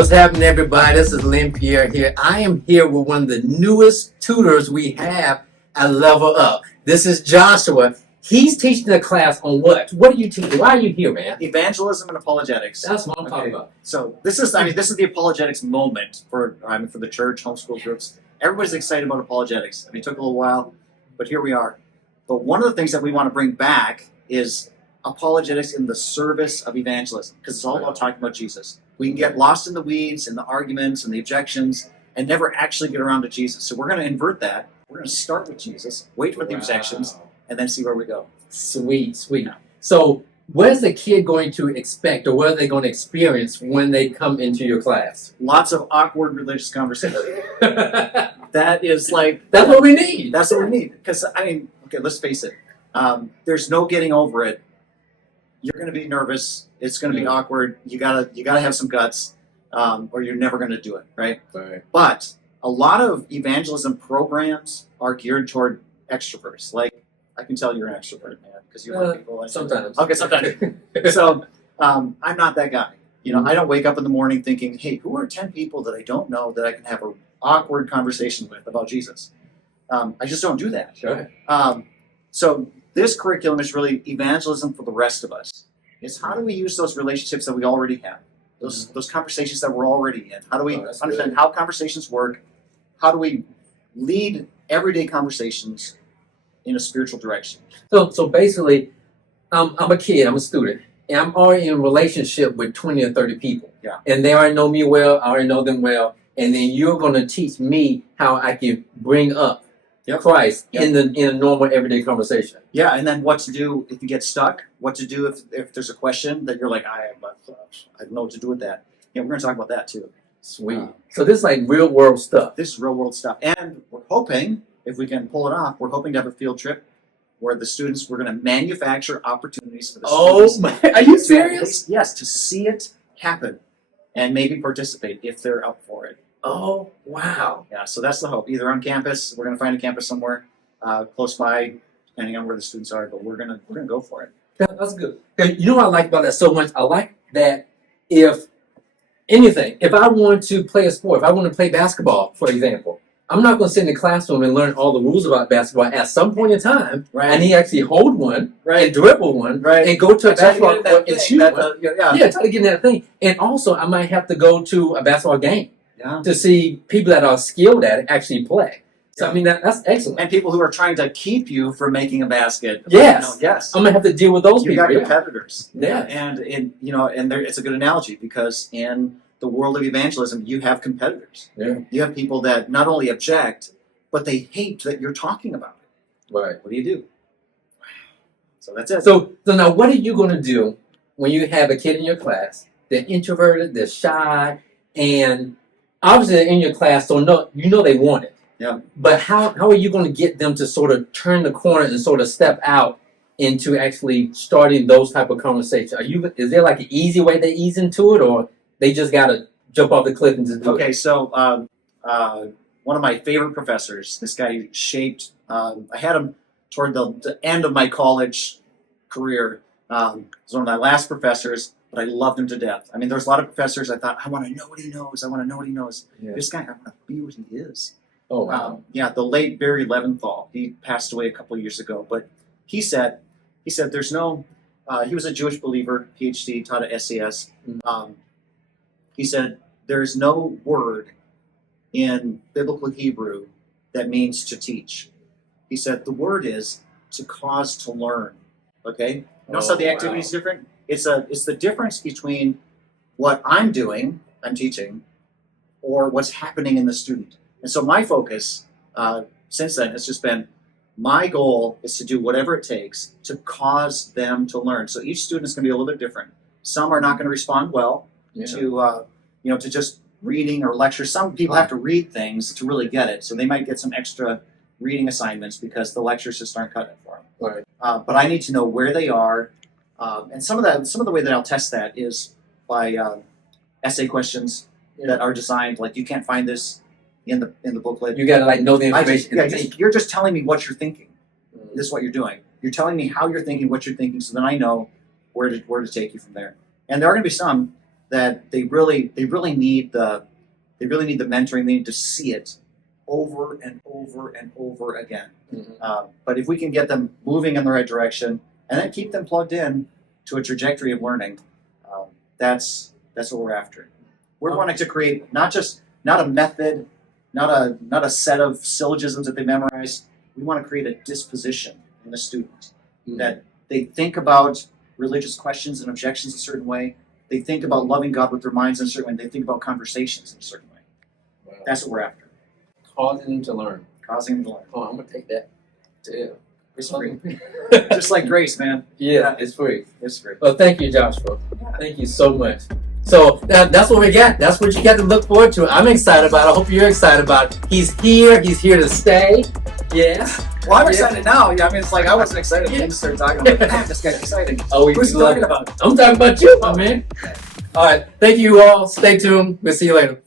What's happening, everybody? This is Lynn Pierre here. I am here with one of the newest tutors we have at Level Up. This is Joshua. He's teaching a class on what? What are you teaching? Why are you here, man? Evangelism and apologetics. That's what I'm talking about. So this is the apologetics moment for the church, homeschool groups. Everybody's excited about apologetics. It took a little while, but here we are. But one of the things that we want to bring back is apologetics in the service of evangelism, because it's all about talking about Jesus. We can get lost in the weeds and the arguments and the objections and never actually get around to Jesus. So we're going to invert that. We're going to start with Jesus, wait for the objections, and then see where we go. Sweet, sweet. So what is the kid going to expect, or what are they going to experience when they come into your class? Lots of awkward religious conversation. That is like... That's what we need. That's what we need. Because, okay, let's face it. There's no getting over it. You're going to be nervous. It's going to be awkward. You gotta have some guts, or you're never going to do it, right? Right. But a lot of evangelism programs are geared toward extroverts. Like, I can tell you're an extrovert, man, because you love people. Sometimes. Okay, sometimes. So I'm not that guy. I don't wake up in the morning thinking, hey, who are 10 people that I don't know that I can have an awkward conversation with about Jesus? I just don't do that. Sure. So this curriculum is really evangelism for the rest of us. It's how do we use those relationships that we already have, those conversations that we're already in? How do we understand how conversations work? How do we lead everyday conversations in a spiritual direction? So basically, I'm a kid, I'm a student, and I'm already in a relationship with 20 or 30 people. Yeah. And they already know me well, I already know them well, and then you're going to teach me how I can bring up Christ in a normal everyday conversation. Yeah, and then what to do if you get stuck, what to do if there's a question that you're like, I don't know what to do with that. Yeah, we're going to talk about that too. Sweet. So this is like real world stuff. This is real world stuff. And we're hoping, if we can pull it off, we're hoping to have a field trip where we're going to manufacture opportunities for the students. Oh my, are you serious? Yes, to see it happen and maybe participate if they're up for it. Oh, wow. Yeah, so that's the hope. Either on campus, we're going to find a campus somewhere close by, depending on where the students are, but we're gonna go for it. That's good. You know what I like about that so much? I like that if I want to play a sport, if I want to play basketball, for example, I'm not going to sit in the classroom and learn all the rules about basketball. At some point in time, I need to actually hold one and dribble one and go to a basketball court and shoot one. Try to get in that thing. And also, I might have to go to a basketball game to see people that are skilled at it actually play. So, I mean, that's excellent. And people who are trying to keep you from making a basket. Yes. Yes. I'm going to have to deal with those people. You've got competitors. Yeah. And it's a good analogy because in the world of evangelism, you have competitors. Yeah. You have people that not only object, but they hate that you're talking about it. Right. What do you do? So that's it. So now what are you going to do when you have a kid in your class? They're introverted, they're shy, and obviously they're in your class, so they want it. Yeah. But how are you going to get them to sort of turn the corner and sort of step out into actually starting those type of conversations? Is there like an easy way they ease into it, or they just got to jump off the cliff and just do it? Okay, so one of my favorite professors, this guy shaped, I had him toward the end of my college career. He was one of my last professors, but I loved him to death. I mean, there's a lot of professors I thought, I want to know what he knows. I want to know what he knows. Yeah. This guy, I want to be what he is. Oh, wow. The late Barry Leventhal, he passed away a couple of years ago, but he said there's no, he was a Jewish believer, PhD, taught at SAS. Mm-hmm. He said, there's no word in biblical Hebrew that means to teach. He said, the word is to cause to learn. Okay? Notice how the activity is different? It's the difference between what I'm doing, I'm teaching, or what's happening in the student. And so my focus since then has just been, my goal is to do whatever it takes to cause them to learn. So each student is going to be a little bit different. Some are not going to respond well to just reading or lectures. Some people have to read things to really get it. So they might get some extra reading assignments because the lectures just aren't cutting it for them. Right. But I need to know where they are. And some of the way that I'll test that is by essay questions that are designed, like, you can't find this in the booklet. You got to know the information. You're just telling me what you're thinking. This is what you're doing. You're telling me how you're thinking, what you're thinking, so then I know where to take you from there. And there are going to be some that they really need the mentoring. They need to see it over and over and over again. But if we can get them moving in the right direction and then keep them plugged in to a trajectory of learning, that's what we're after. We're wanting to create not a method, not a set of syllogisms that they memorize. We want to create a disposition in the student that they think about religious questions and objections a certain way. They think about loving God with their minds in a certain way. They think about conversations in a certain way. Wow. That's what we're after. Causing them to learn. Causing them to learn. Oh, I'm gonna take that too. It's free. Just like grace, man. Yeah, it's free. It's free. Well, thank you, Joshua. Thank you so much. So that's what we got. That's what you got to look forward to. I'm excited about it. I hope you're excited about it. He's here. He's here to stay. Yes. Well, I'm excited now. Yeah, I mean, it's like I wasn't excited when you started talking about it. Man, this guy's exciting. Oh, Who's talking about? I'm talking about you, my man. All right. Thank you all. Stay tuned. We'll see you later.